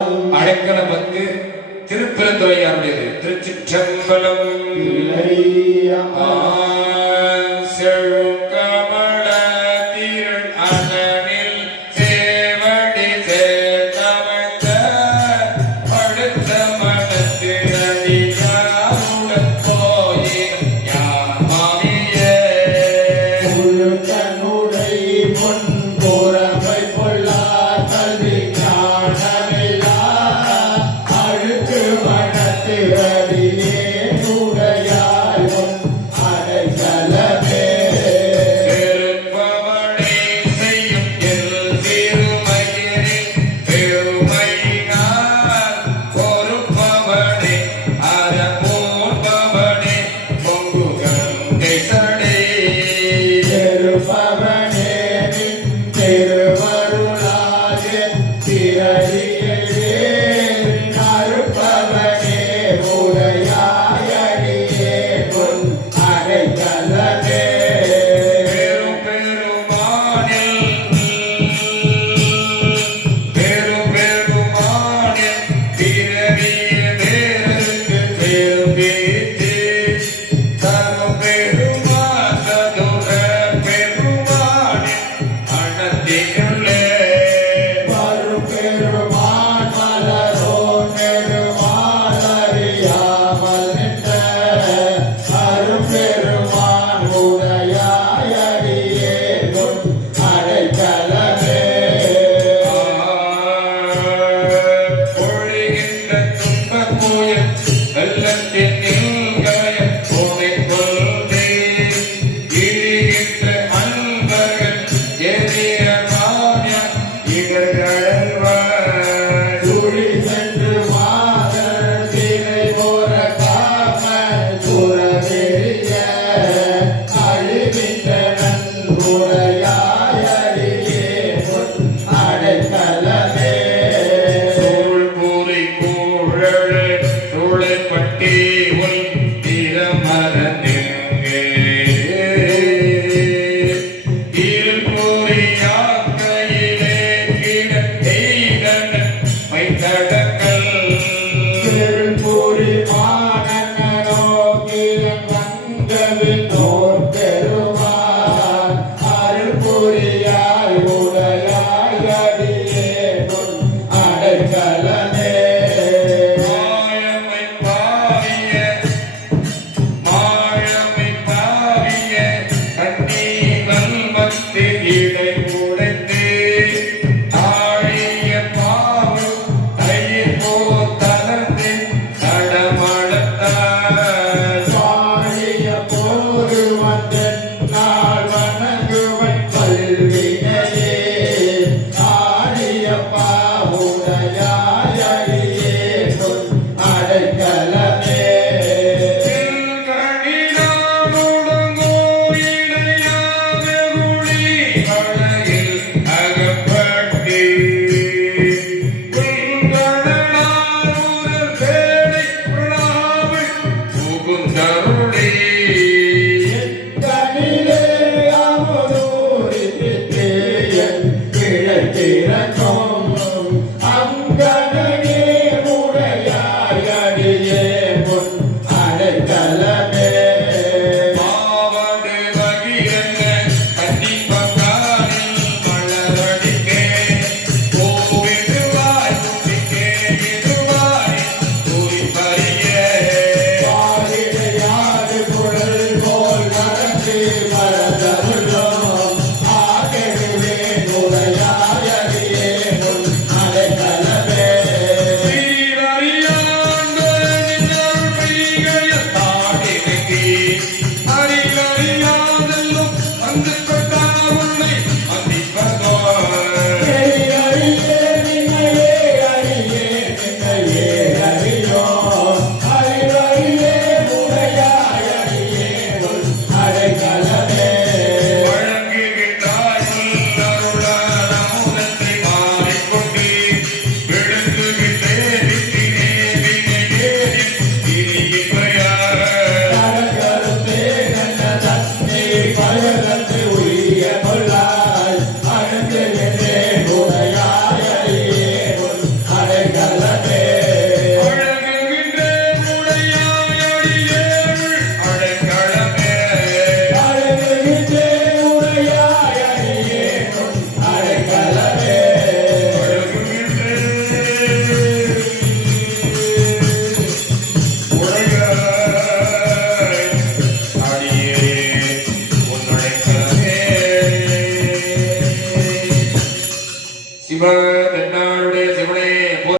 அடைக்கல பங்கு திருப்பெருந்துறையாருடையது திருச்சிற்றம்பலம் ಕಟ್ಟಿ